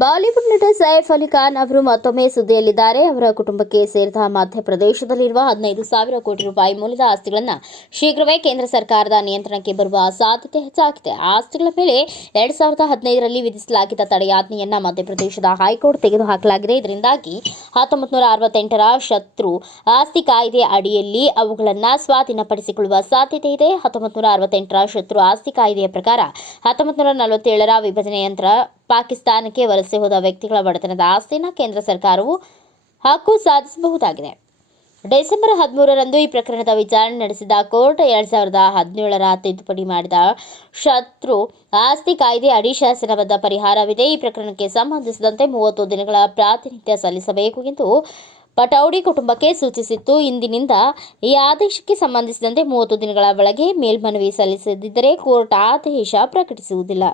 Bollywood ನಟ ಸೈಫ್ ಅಲಿ ಖಾನ್ ಅವರು ಮತ್ತೊಮ್ಮೆ ಸುದ್ದಿಯಲ್ಲಿದ್ದಾರೆ. ಅವರ ಕುಟುಂಬಕ್ಕೆ ಸೇರಿದ ಮಧ್ಯಪ್ರದೇಶದಲ್ಲಿರುವ 15,000 ಕೋಟಿ ರೂಪಾಯಿ ಮೌಲ್ಯದ ಆಸ್ತಿಗಳನ್ನು ಶೀಘ್ರವೇ ಕೇಂದ್ರ ಸರ್ಕಾರದ ನಿಯಂತ್ರಣಕ್ಕೆ ಬರುವ ಸಾಧ್ಯತೆ ಹೆಚ್ಚಾಗಿದೆ. ಆಸ್ತಿಗಳ ಮೇಲೆ 2015ರಲ್ಲಿ ವಿಧಿಸಲಾಗಿದ್ದ ತಡೆಯಾಜ್ಞೆಯನ್ನು ಮಧ್ಯಪ್ರದೇಶದ ಹೈಕೋರ್ಟ್ ತೆಗೆದುಹಾಕಲಾಗಿದೆ. ಇದರಿಂದಾಗಿ 1968ರ ಶತ್ರು ಆಸ್ತಿ ಕಾಯ್ದೆ ಅಡಿಯಲ್ಲಿ ಅವುಗಳನ್ನು ಸ್ವಾಧೀನಪಡಿಸಿಕೊಳ್ಳುವ ಸಾಧ್ಯತೆ ಇದೆ. 1968ರ ಶತ್ರು ಆಸ್ತಿ ಕಾಯ್ದೆಯ ಪ್ರಕಾರ 1947ರ ವಿಭಜನೆ ನಂತರ ಪಾಕಿಸ್ತಾನಕ್ಕೆ ವಲಸೆ ಹೋದ ವ್ಯಕ್ತಿಗಳ ಬಡತನದ ಆಸ್ತಿಯನ್ನು ಕೇಂದ್ರ ಸರ್ಕಾರವು ಹಕ್ಕು ಸಾಧಿಸಬಹುದಾಗಿದೆ. ಡಿಸೆಂಬರ್ 13ರಂದು ಈ ಪ್ರಕರಣದ ವಿಚಾರಣೆ ನಡೆಸಿದ ಕೋರ್ಟ್ 2017ರ ತಿದ್ದುಪಡಿ ಮಾಡಿದ ಶತ್ರು ಆಸ್ತಿ ಕಾಯ್ದೆ ಅಡಿ ಶಾಸನಬದ್ಧ ಪರಿಹಾರವಿದೆ. ಈ ಪ್ರಕರಣಕ್ಕೆ ಸಂಬಂಧಿಸಿದಂತೆ 30 ದಿನಗಳ ಪ್ರಾತಿನಿಧ್ಯ ಸಲ್ಲಿಸಬೇಕು ಎಂದು ಪಟೌಡಿ ಕುಟುಂಬಕ್ಕೆ ಸೂಚಿಸಿತ್ತು. ಇಂದಿನಿಂದ ಈ ಆದೇಶಕ್ಕೆ ಸಂಬಂಧಿಸಿದಂತೆ 30 ದಿನಗಳ ಒಳಗೆ ಮೇಲ್ಮನವಿ ಸಲ್ಲಿಸದಿದ್ದರೆ ಕೋರ್ಟ್ ಆದೇಶ ಪ್ರಕಟಿಸುವುದಿಲ್ಲ.